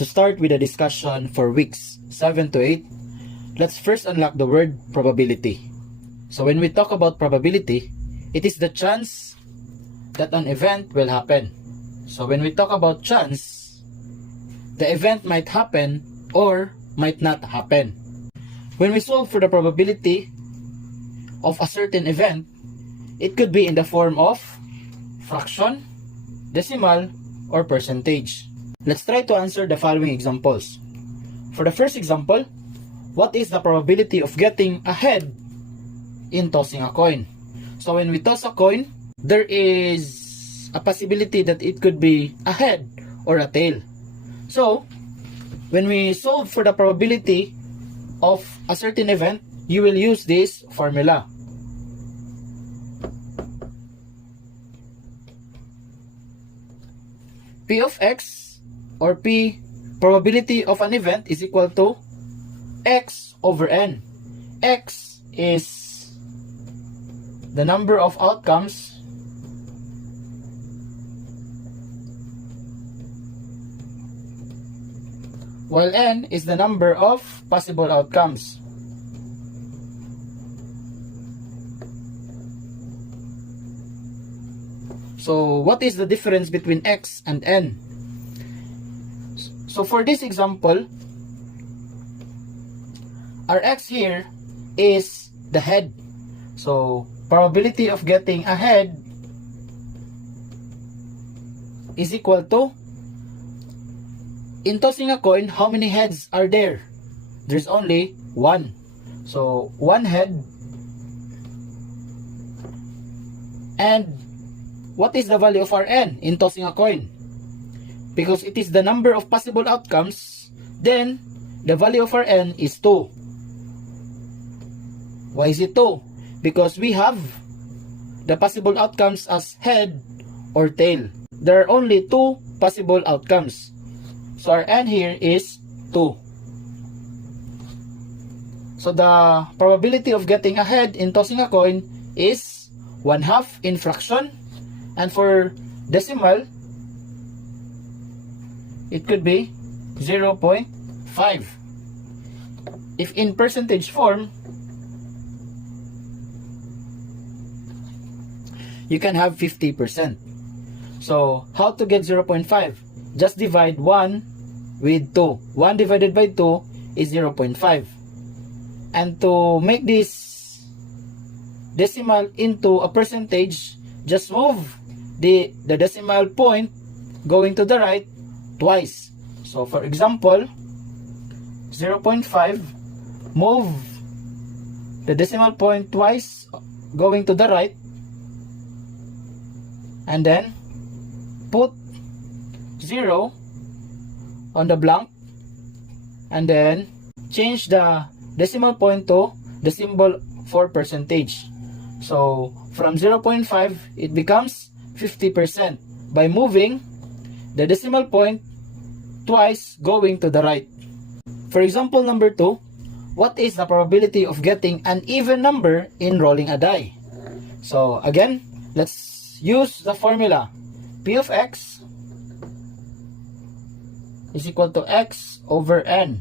To start with a discussion for weeks 7 to 8, let's first unlock the word probability. So when we talk about probability, it is the chance that an event will happen. So when we talk about chance, the event might happen or might not happen. When we solve for the probability of a certain event, it could be in the form of fraction, decimal, or percentage. Let's try to answer the following examples. For the first example, what is the probability of getting a head in tossing a coin? So when we toss a coin, there is a possibility that it could be a head or a tail. So when we solve for the probability of a certain event, you will use this formula. P of x or P, probability of an event, is equal to x over n. X is the number of outcomes while n is the number of possible outcomes. So what is the difference between x and n? So for this example, our x here is the head. So probability of getting a head is equal to, in tossing a coin, how many heads are there? There's only one. So one head. And what is the value of our n in tossing a coin? Because it is the number of possible outcomes, then the value of our n is 2. Why is it 2? Because we have the possible outcomes as head or tail. There are only 2 possible outcomes. So our n here is 2. So the probability of getting a head in tossing a coin is 1/2 in fraction. And for decimal, it could be 0.5. If in percentage form, you can have 50%. So how to get 0.5? Just divide 1 with 2. 1 divided by 2 is 0.5. And to make this decimal into a percentage, just move the decimal point going to the right twice. So for example, 0.5, move the decimal point twice going to the right, and then put 0 on the blank, and then change the decimal point to the symbol for percentage. So from 0.5, it becomes 50% by moving the decimal point twice going to the right. For example number 2, what is the probability of getting an even number in rolling a die? So again, let's use the formula. P of x is equal to x over n.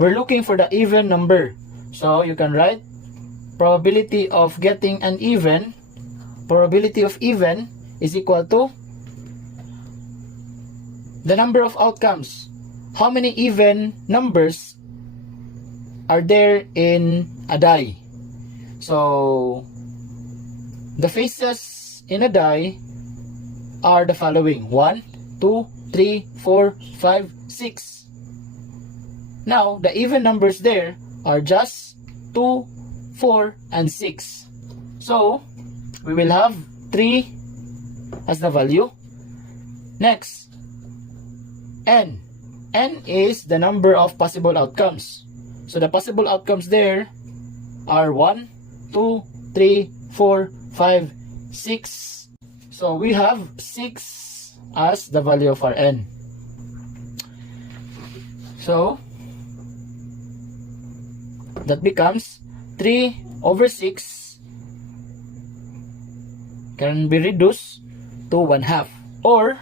We're looking for the even number. So you can write probability of getting an even, probability of even is equal to the number of outcomes. How many even numbers are there in a die? So the faces in a die are the following: 1, 2, 3, 4, 5, 6. Now the even numbers there are just 2, 4, and 6. So we will have 3 as the value. Next, n. N is the number of possible outcomes. So the possible outcomes there are 1, 2, 3, 4, 5, 6. So we have 6 as the value of our n. So that becomes 3 over 6 can be reduced to 1/2, or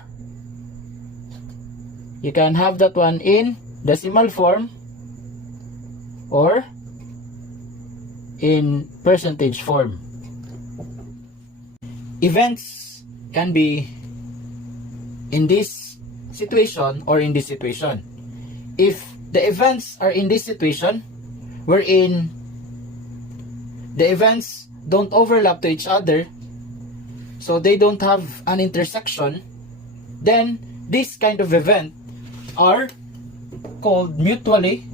You can have that one in decimal form or in percentage form. Events can be in this situation or in this situation. If the events are in this situation, wherein the events don't overlap to each other, so they don't have an intersection, then this kind of event are called mutually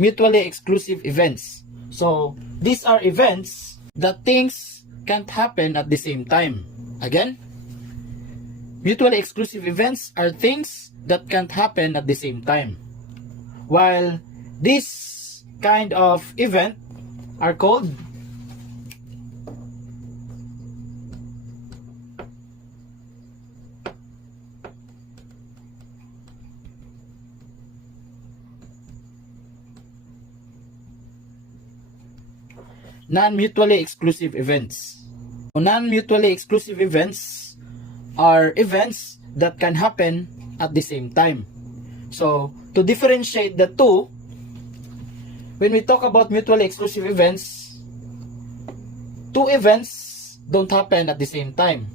exclusive events. So these are events that things can't happen at the same time. Again, mutually exclusive events are things that can't happen at the same time, while this kind of event are called non-mutually exclusive events. Non-mutually exclusive events are events that can happen at the same time. So, to differentiate the two, when we talk about mutually exclusive events, two events don't happen at the same time.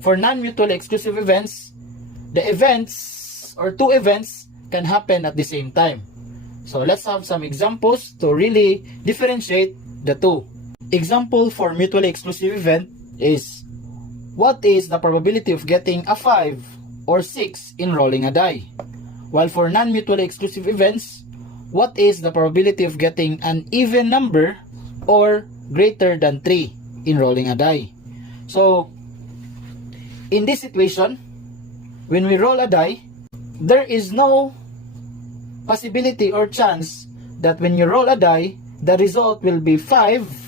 For non-mutually exclusive events, the events or two events can happen at the same time. So, let's have some examples to really differentiate the two. Example for mutually exclusive event is, what is the probability of getting a 5 or 6 in rolling a die? While for non-mutually exclusive events, what is the probability of getting an even number or greater than 3 in rolling a die? So, in this situation, when we roll a die, there is no possibility or chance that when you roll a die, the result will be 5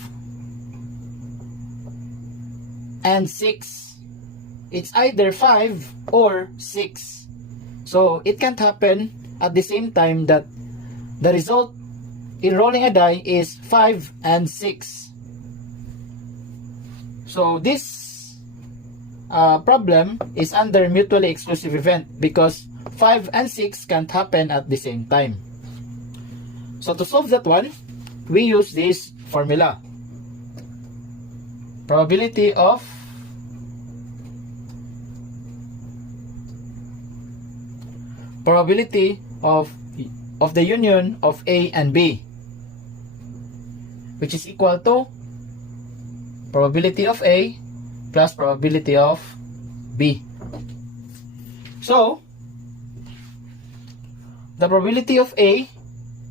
and 6. It's either 5 or 6. So it can't happen at the same time that the result in rolling a die is 5 and 6. So this problem is under mutually exclusive event because 5 and 6 can't happen at the same time. So to solve that one, we use this formula. Probability of the union of A and B, which is equal to probability of A plus probability of B. So the probability of A,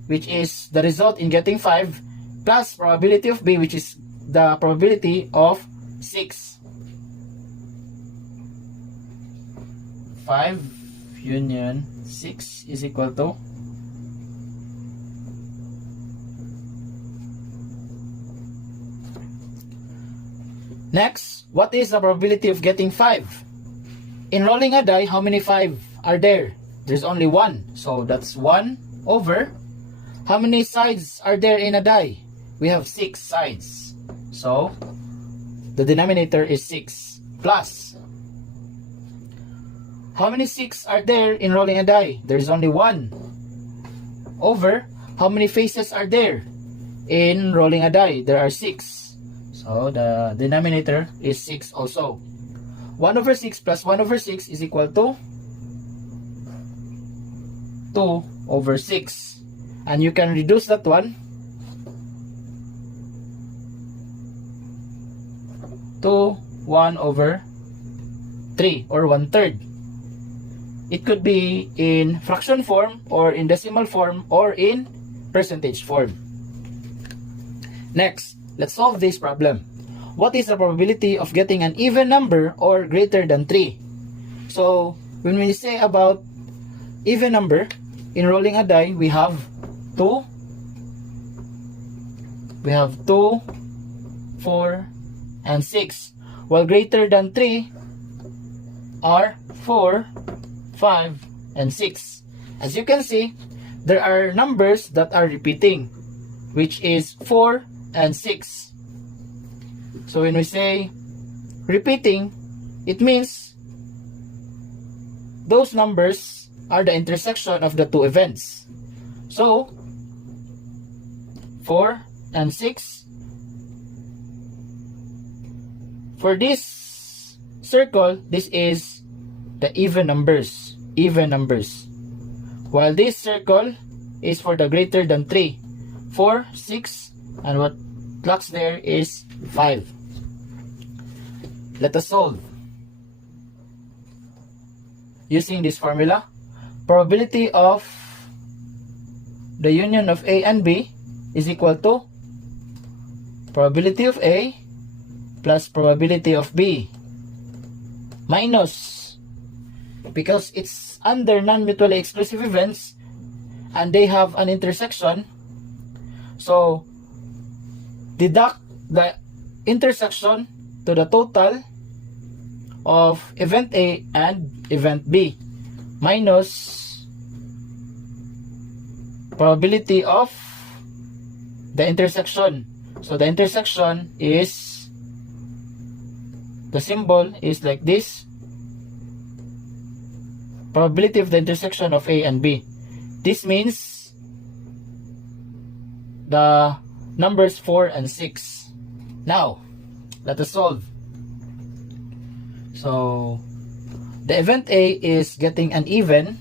which is the result in getting 5, plus probability of B, which is the probability of 6. 5 union 6 is equal to next, what is the probability of getting 5? In rolling a die, how many 5 are there? There's only 1. So that's 1 over. How many sides are there in a die? We have 6 sides. So the denominator is 6 plus. How many 6 are there in rolling a die? There's only 1 over. How many faces are there in rolling a die? There are 6. So the denominator is 6 also. 1 over 6 plus 1 over 6 is equal to 2 over 6. And you can reduce that one to 1 over 3 or 1/3. It could be in fraction form or in decimal form or in percentage form. Next, let's solve this problem. What is the probability of getting an even number or greater than 3? So, when we say about even number, in rolling a die, we have 2. We have 2, 4, and 6. While greater than 3 are 4, 5, and 6. As you can see, there are numbers that are repeating, which is 4 and 6. So when we say repeating, it means those numbers are the intersection of the two events. So 4 and 6. For this circle, this is the even numbers. While this circle is for the greater than 3. 4, 6, and what lacks there is 5. Let us solve. Using this formula, probability of the union of A and B is equal to probability of A plus probability of B minus, because it's under non-mutually exclusive events and they have an intersection, so deduct the intersection to the total of event A and event B minus probability of the intersection. So the intersection is, the symbol is like this, probability of the intersection of A and B. This means the numbers 4 and 6. Now, let us solve. So, the event A is getting an even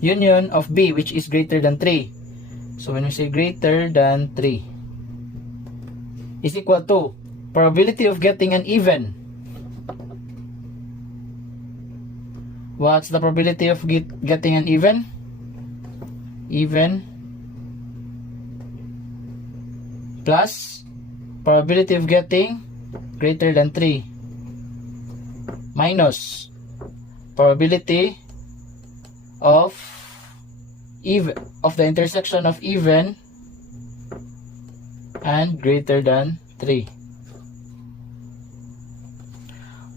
union of B, which is greater than 3. So, when we say greater than 3 is equal to probability of getting an even. What's the probability of getting an even? Even plus probability of getting greater than 3 minus probability of the intersection of even and greater than 3.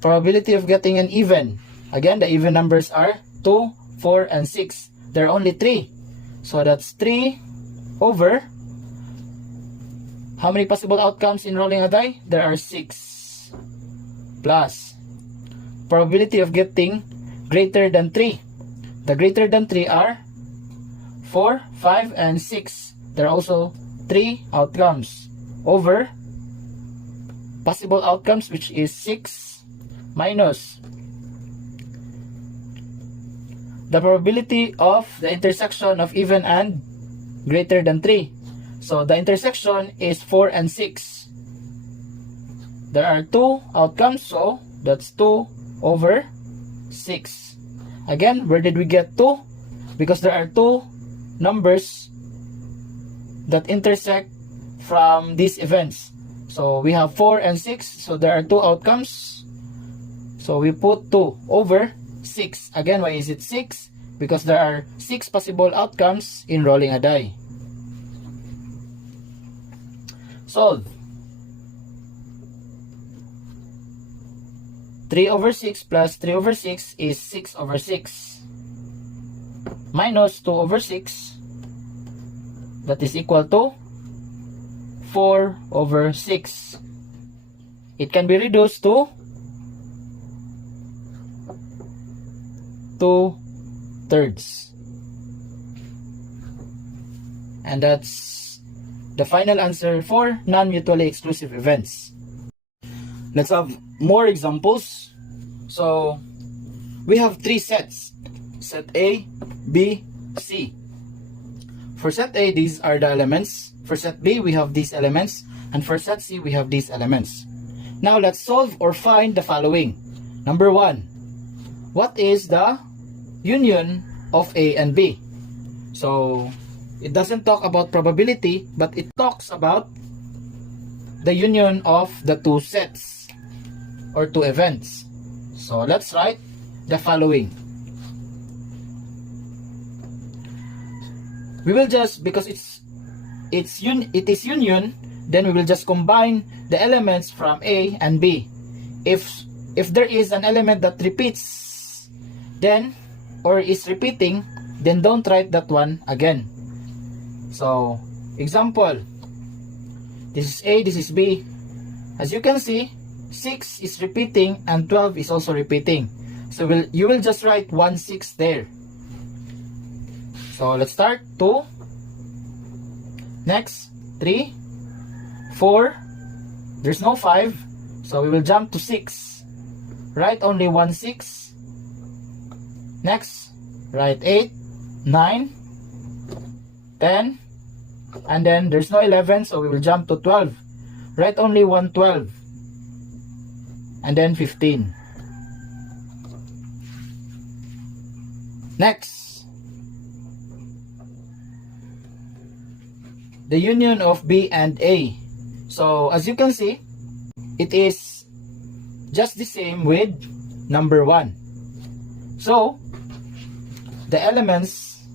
Probability of getting an even. Again, the even numbers are 2, 4, and 6. There are only 3. So that's 3 over, how many possible outcomes in rolling a die? There are 6. Plus probability of getting greater than 3. The greater than 3 are 4, 5, and 6. There are also 3 outcomes over possible outcomes, which is 6, minus the probability of the intersection of even and greater than 3. So the intersection is 4 and 6. There are 2 outcomes, so that's 2 over 6. Again, where did we get 2? Because there are 2 numbers that intersect from these events. So we have 4 and 6, so there are 2 outcomes. So we put 2 over 6. Again, why is it 6? Because there are 6 possible outcomes in rolling a die. Solve. 3 over 6 plus 3 over 6 is 6 over 6. Minus 2 over 6. That is equal to 4 over 6. It can be reduced to 2/3. And that's the final answer for non-mutually exclusive events. Let's have more examples. So we have 3 sets. Set A, B, C. For set A, these are the elements. For set B, we have these elements. And for set C, we have these elements. Now let's solve or find the following. Number 1. What is the union of A and B? So it doesn't talk about probability, but it talks about the union of the 2 sets or 2 events. So let's write the following. We will just, because it is union, then we will just combine the elements from A and B. If there is an element that repeats, then, or is repeating, then don't write that one again. So Example, this is A, this is B. As you can see, 6 is repeating and 12 is also repeating. So you will just write 1, 6 there. So let's start. 2. Next, 3, 4. There's no 5. So we will jump to 6. Write only 1, 6. Next, write 8, 9, 10. And then there's no 11, so we will jump to 12. Write only 1, 12. And then 15. Next, the union of B and A. So as you can see, it is just the same with number 1. So the elements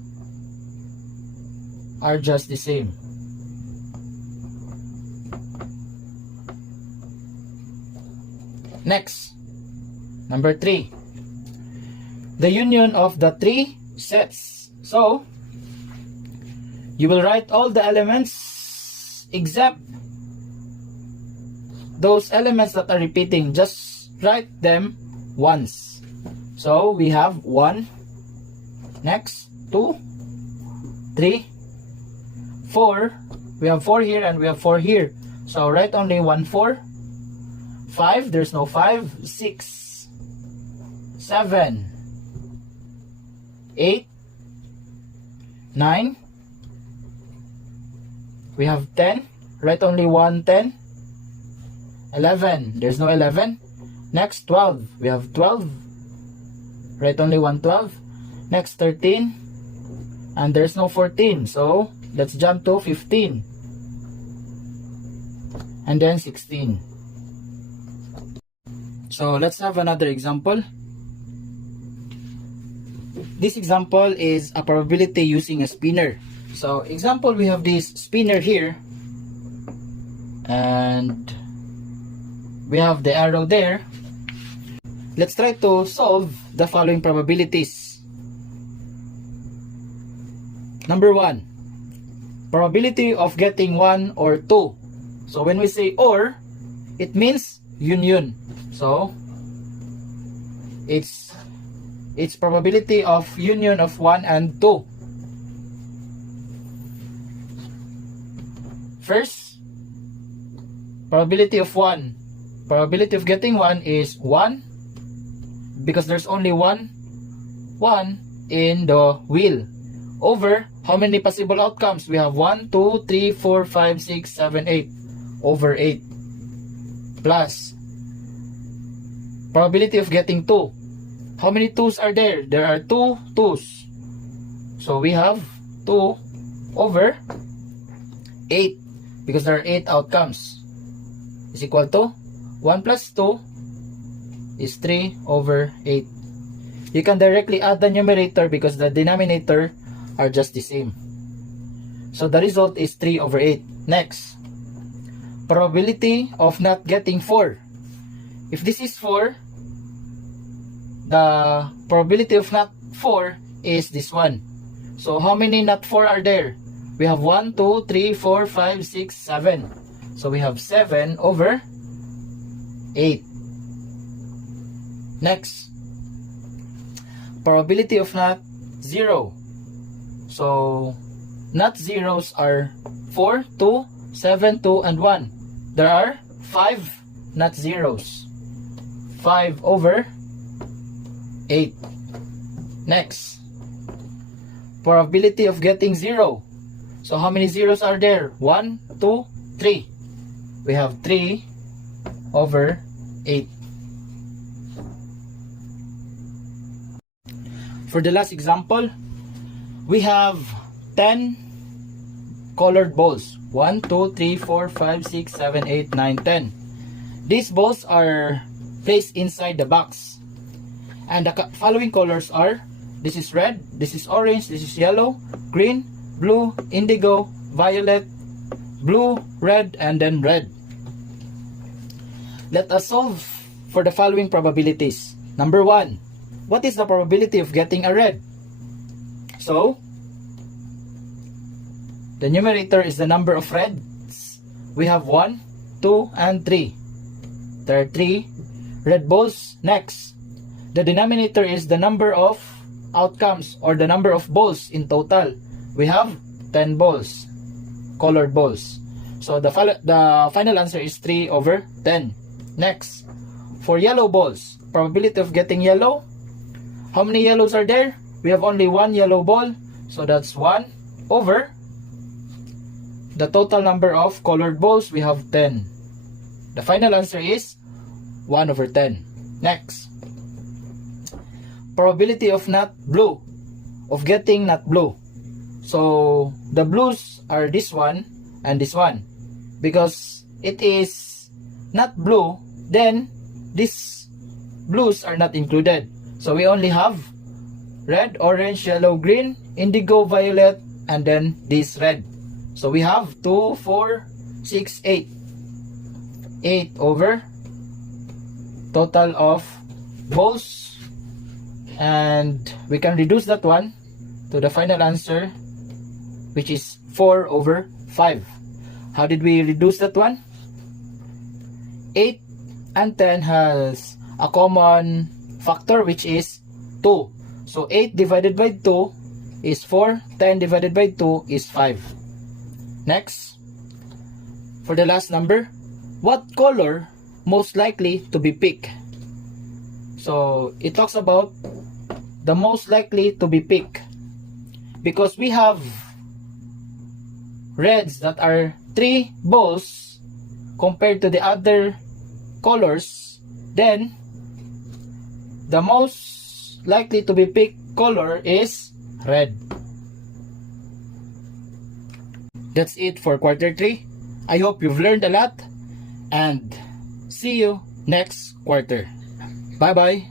are just the same. Next, number 3, the union of the 3 sets. So you will write all the elements except those elements that are repeating. Just write them once. So we have 1, next 2, 3, 4. We have 4 here and we have 4 here. So write only 1, 4. 5, there's no 5. 6, 7, 8, 9. We have 10. Write only 1, 10. 11, there's no 11. Next, 12. We have 12. Write only 1, 12. Next, 13. And there's no 14. So let's jump to 15. And then 16. So let's have another example. This example is a probability using a spinner. So example, we have this spinner here. And we have the arrow there. Let's try to solve the following probabilities. Number 1, probability of getting 1 or 2. So when we say or, it means union. So it's probability of union of 1 and 2. First, probability of 1. Probability of getting 1 is 1 because there's only one in the wheel, over how many possible outcomes? We have 1, 2, 3, 4, 5, 6, 7, 8 over 8 plus probability of getting 2. How many 2's are there? There are 2 2's. So we have 2 over 8 because there are 8 outcomes is equal to 1 plus 2 is 3 over 8. You can directly add the numerator because the denominator are just the same. So the result is 3 over 8. Next, probability of not getting 4. If this is 4, the probability of not 4 is this one. So how many not 4 are there? We have 1, 2, 3, 4, 5, 6, 7. So we have 7 over 8. Next, probability of not 0. So not zeros are 4, 2, 7, 2, and 1. There are 5 not zeros. 5 over 8. Next, probability of getting 0. So how many zeros are there? 1, 2, 3. We have 3 over 8. For the last example, we have 10 colored balls. 1, 2, 3, 4, 5, 6, 7, 8, 9, 10. These balls are placed inside the box. And the following colors are, this is red, this is orange, this is yellow, green, blue, indigo, violet, blue, red, and then red. Let us solve for the following probabilities. Number 1, what is the probability of getting a red? So, The numerator is the number of reds. We have 1, 2, and 3. There are 3 red balls. Next, the denominator is the number of outcomes or the number of balls in total. We have 10 balls, colored balls. So the final answer is 3 over 10. Next, for yellow balls, probability of getting yellow. How many yellows are there? We have only 1 yellow ball. So that's 1 over the total number of colored balls. We have 10. The final answer is 1 over 10. Next, probability of not blue, of getting not blue. So the blues are this one and this one. Because it is not blue, then these blues are not included. So we only have red, orange, yellow, green, indigo, violet, and then this red. So we have 2, 4, 6, 8. 8 over total of balls. And we can reduce that one to the final answer, which is 4 over 5. How did we reduce that one? 8 and 10 has a common factor, which is 2. So 8 divided by 2 is 4. 10 divided by 2 is 5. Next, for the last number, what color most likely to be picked? So it talks about the most likely to be picked. Because we have reds that are 3 balls compared to the other colors, then the most likely to be picked color is red. That's it for quarter 3. I hope you've learned a lot and see you next quarter. Bye bye.